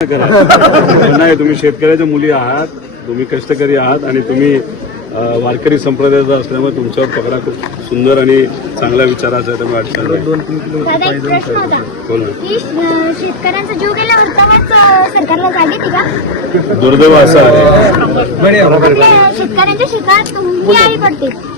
करा. नाही तुम्ही शेतकऱ्याच्या मुली आहात तुम्ही कष्टकरी आहात आणि तुम्ही वारकरी संप्रदायाचा असल्यामुळे तुमच्यावर पकडा खूप सुंदर आणि चांगला विचाराचा आहे त्यामुळे शेतकऱ्यांचा जीव सरकारला जाग का? दुर्दैव असं आहे. शेतकऱ्यांच्या शेतात पडते.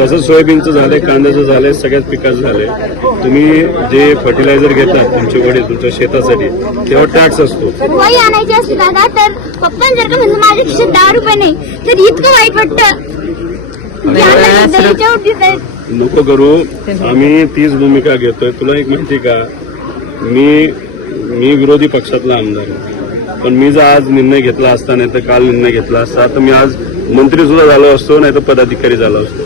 तसंच सोयाबीनचं झालंय कांद्याचं झालंय सगळ्याच पिकाचं झालंय. तुम्ही जे फर्टिलायझर घेतात तुमचे वडील तुमच्या शेतासाठी तेव्हा टॅक्स असतो. वही आणायची असते दादा तर पप्पा जर का म्हणजे माझ्या खिशात दहा रुपये नाही तर इतकं वाईट वाटतं. की आता द्यायच्या उठीत आहेत. नको करू आम्ही तीच भूमिका घेतोय. तुला एक माहिती का? मी मी विरोधी पक्षातला आमदार आहे. पण मी जर आज निर्णय घेतला असता नाही तर काल निर्णय घेतला असता तर मी आज मंत्री सुद्धा झालो असतो नाही तर पदाधिकारी झालो असतो.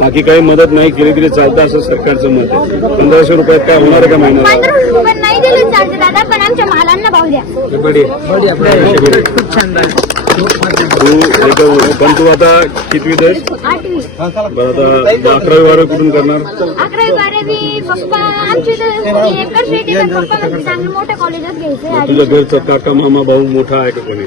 बाकी काही मदत नाही केली तरी चालतं असं सरकारचं मत आहे. पंधराशे रुपयात काय होणार आहे का महिन्याला नाही दिले चालते दादा पण आमच्या मालांना भाव द्या. खूप छान झालं. तू एक पण तू आता कितवीत आहेस? आठवी. बरं आता अकरावी बारावी कुठून करणार? अकरावी बारावी पप्पा आमची तर एकच शेती तर पप्पा म्हणजे चांगलं मोठ्या कॉलेजात घ्यायचे मग तुझ्या घरचा काका मामा भाऊ मोठा आहे का कोणी?